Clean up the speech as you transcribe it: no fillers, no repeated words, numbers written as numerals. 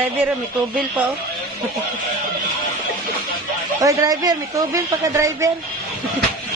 Driver, may tubil pa, oh. Hoy, driver, may tubil pa ka, driver.